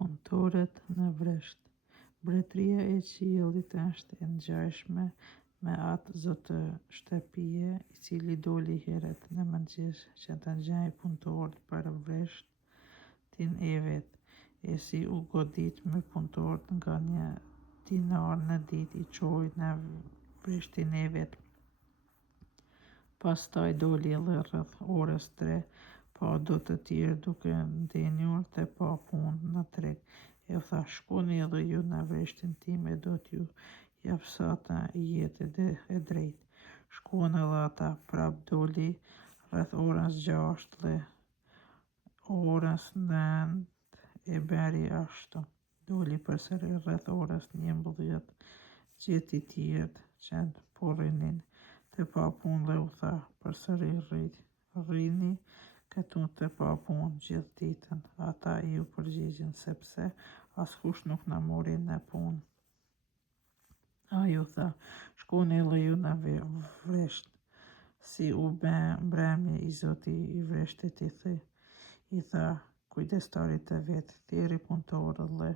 punëtorët në vresht. Mbretëria e qiellit është e ngjashme me atë zotë shtëpie, I cili doli herët në mëngjes që të ngjajë punëtorët për vreshtin e vet, e si u godit me punëtorët nga 1 dinar në ditë I çoi në vreshtin e vet. Pastaj doli edhe rreth orës 3, pa do të tjerë duke ndenjur dhe pa punë në treg. E tha, shkoni edhe ju në vreshtin tim e do t'ju jap sa të jetë e drejtë. Shkuan edhe ata, prap doli rreth orës 6 dhe orës 9 e bëri ashtu. Doli përsëri rreth orës 11, gjeti tjerët që po rrinin të pa punë dhe u tha përsëri rrini këtu të pa punë gjithë ditën. Ata ju përgjigjen sepse askush nuk na mori në punë. Ai u tha, shkoni edhe ju në vresht. Si u bë mbrëmje I zoti I vreshtit I tha kujdestarit të vet, thirrri punëtorët dhe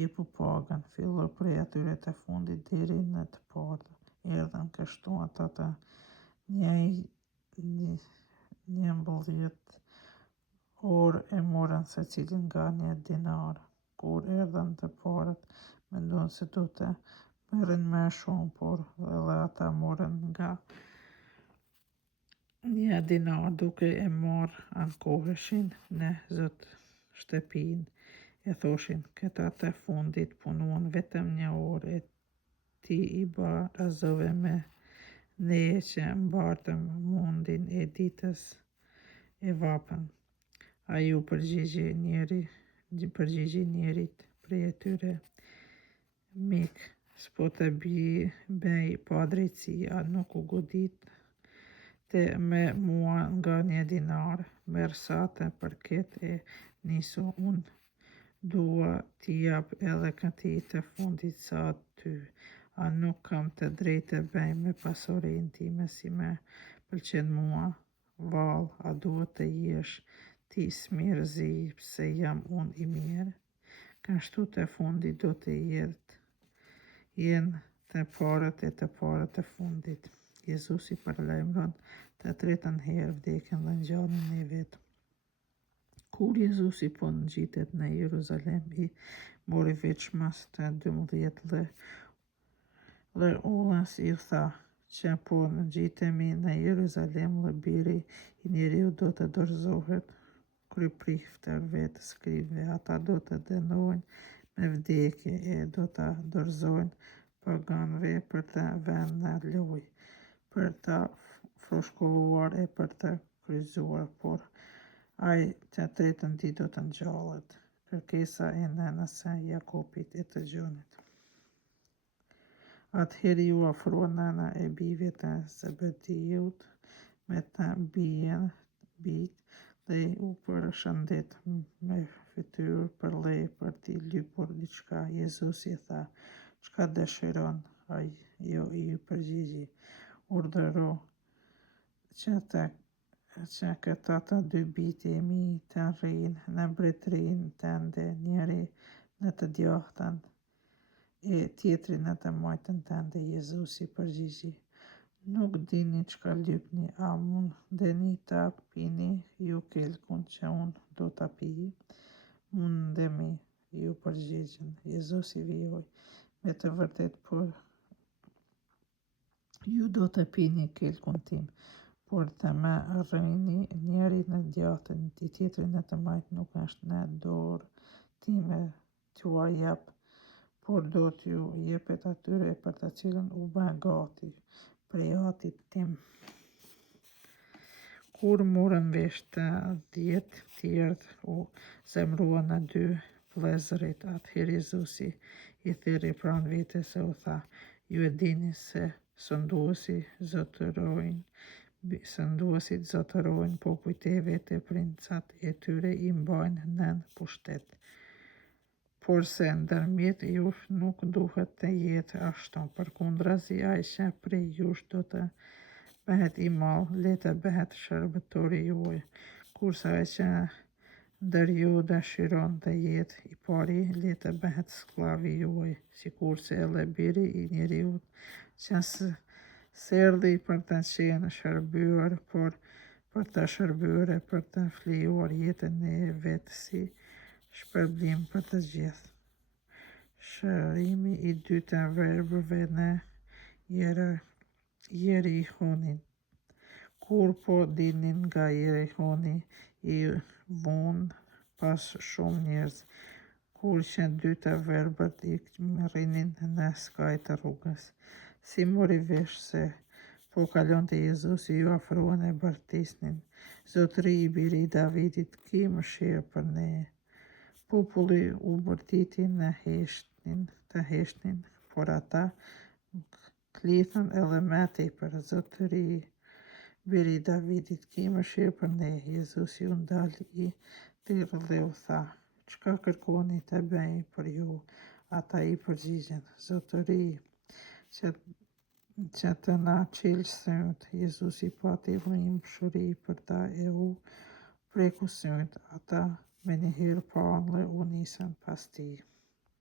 jepu pagën, fillo prej atyre të fundit deri në të parë. Erdhën kështu ata të 11 orë e morën secili nga 1 dinar. Kur erdhën të parët, menduan se do të merrin më shumë, por edhe ata morën nga 1 dinar, duke e marrë ankoheshin në zot shtëpinë. E thoshin, këta të fundit punuan vetëm 1 orë e ti I barazove me ne që mbartëm mundin e ditës e vapën. Ai u përgjigji njerit prej tyre, mik, s'po të bëj padrejtësi, a nuk u godit te me mua nga 1 dinar, merr sa të përket e nisu, unë dua t'i jap edhe këtij të fundit sa ty. A nuk kam të drejtë të bëj me pasurinë time si më pëlqen mua? Vallë, a duhet të jesh ti smirë zi, pse jam unë I mirë? Kështu të fundit do të jenë të parët e të parët të fundit. Jezusi paralajmëron të 3-ën herë vdekjen dhe ngjarjen e vet. Kur Jezusi po ngjitet në Jeruzalem, I mori veçmas të 12 dhe ullës I tha që po ngjitemi në Jeruzalem dhe Biri I njeriut do të dorëzohet krypriftërve të skribëve. Ata do të dënohen me vdekje e do të dorëzohen paganëve për të vënë në lojë, për të froshkolluar e për të kryqëzuar, por ai të 3-ën ditë do të ngjallet. Kërkesa e nënës së Jakobit e të Gjonit. Atëherë ju afrua nëna e bijve të Zebediut me të bijt dhe u përshëndet me fytyrë për lej për t'i lypur diçka. Jezusi tha, çka dëshiron? Ajo I përgjigji, urdhëro që këta të 2 bijt e mi të rrijnë në mbretërinë tënde, njëri në të djathtën e tjetri në të majtën tënde. Jezusi përgjigji, nuk dini çka lypni, a mundeni ta pini ju kelkun që unë do ta pij? Mundemi, ju përgjigjen. Jezusi vijoj, me të vërtet po ju do të pini kelkun tim, por të më rrini njëri në djathtën, I tjetri në të majtë nuk është në dorë time t'ua jap, por do t'ju jepet atyre për të cilën u bë gati prej Atit tim. Kur morën vesh të 10 tjerët u zemruan në 2 vëllezërit. Atëherë Jezusi I thirrri pranë vetes e u tha, ju e dini se sunduesit zotërojnë popujt e vet e princat e tyre I mbajnë nën pushtet. Por se ndërmjet jush nuk duhet të jetë ashtu, përkundrazi ai që prej jush do të bëhet I madh, le të bëhet shërbëtori juaj, kurse ai që ndër ju dëshiron të jetë i pari, le të bëhet sklavi juaj, sikurse edhe biri i njeriut që serdhi për të qenë shërbyer, por për të shërbyer e për të flijuar jetën e vetë si shpërblim për të gjithë. Shërimi i dytë të verbëve në Jerihonin. Kur po dilnin nga Jerihoni, i vunë pas shumë njerëz, kur që dy të verbët i rrinin në skaj të rrugës. Si mori vesh se po kalonte Jezusi, ju afruan e bërtisnin: Zotëri i biri i Davidit, ki mëshirë për ne. Populli u bërtiti të heshtin, por ata klithën edhe më tepër: Zotëri biri i Davidit, ki mëshirë për ne. Jezusi u ndal i tillë dhe u tha: Çka kërkoni të bëj për ju? Ata i përgjigjen: Zotëri, që të na qelë syt. Jezusi pati frymshuri për ta e u preku syt. Ata menjëherë pan dhe u nisën pas tij.